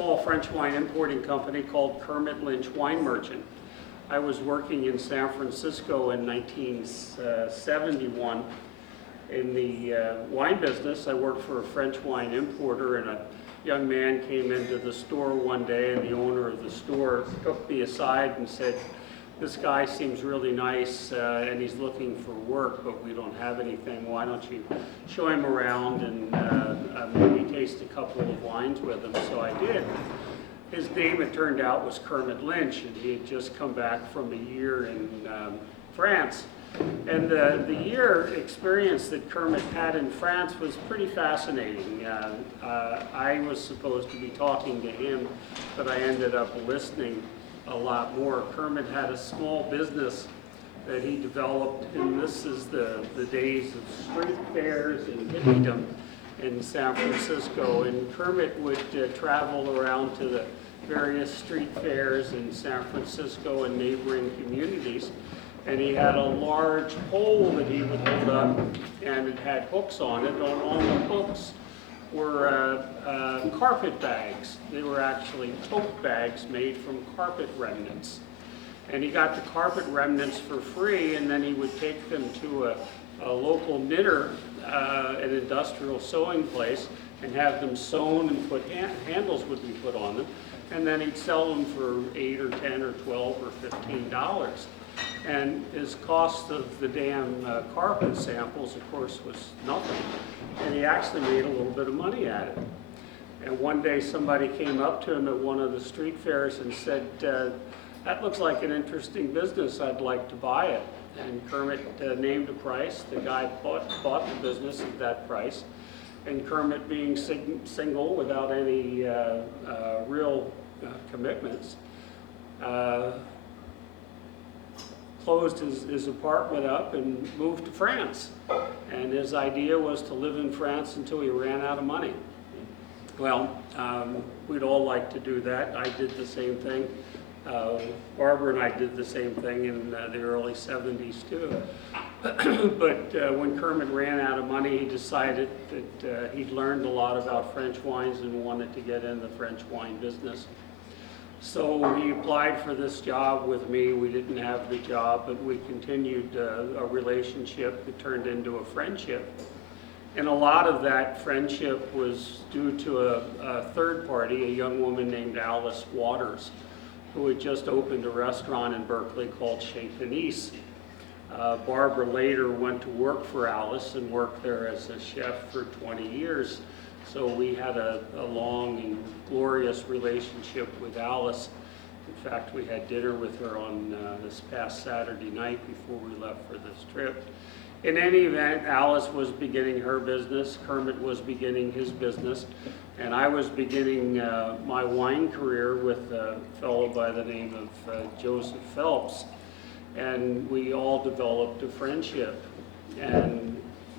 small French wine importing company called Kermit Lynch Wine Merchant. I was working in San Francisco in 1971 in the wine business. I worked for a French wine importer, and a young man came into the store one day, and the owner of the store took me aside and said, "This guy seems really nice and he's looking for work, but we don't have anything. Why don't you show him around and maybe taste a couple of wines with him?" So I did. His name, it turned out, was Kermit Lynch, and he had just come back from a year in France. And the year experience that Kermit had in France was pretty fascinating. I was supposed to be talking to him, but I ended up listening a lot more. Kermit had a small business that he developed, and this is the days of street fairs and hippiedom in San Francisco. And Kermit would travel around to the various street fairs in San Francisco and neighboring communities. And he had a large pole that he would hold up, and it had hooks on it. On the hooks were carpet bags. They were actually tote bags made from carpet remnants. And he got the carpet remnants for free, and then he would take them to a local knitter, an industrial sewing place, and have them sewn and put handles would be put on them. And then he'd sell them for $8 or $10 or $12 or $15. And his cost of the damn carpet samples, of course, was nothing. And he actually made a little bit of money at it. And one day somebody came up to him at one of the street fairs and said, "That looks like an interesting business. I'd like to buy it." And Kermit named a price. The guy bought the business at that price. And Kermit, being single without any real commitments, closed his apartment up and moved to France. And his idea was to live in France until he ran out of money. Well, we'd all like to do that. I did the same thing. Barbara and I did the same thing in the early 70s too. But when Kermit ran out of money, he decided that he'd learned a lot about French wines and wanted to get in the French wine business. So he applied for this job with me. We didn't have the job, but we continued a relationship that turned into a friendship. And a lot of that friendship was due to a third party, a young woman named Alice Waters, who had just opened a restaurant in Berkeley called Chez Panisse. Barbara later went to work for Alice and worked there as a chef for 20 years. So we had a long and glorious relationship with Alice. In fact, we had dinner with her on this past Saturday night before we left for this trip. In any event, Alice was beginning her business, Kermit was beginning his business, and I was beginning my wine career with a fellow by the name of Joseph Phelps. And we all developed a friendship. And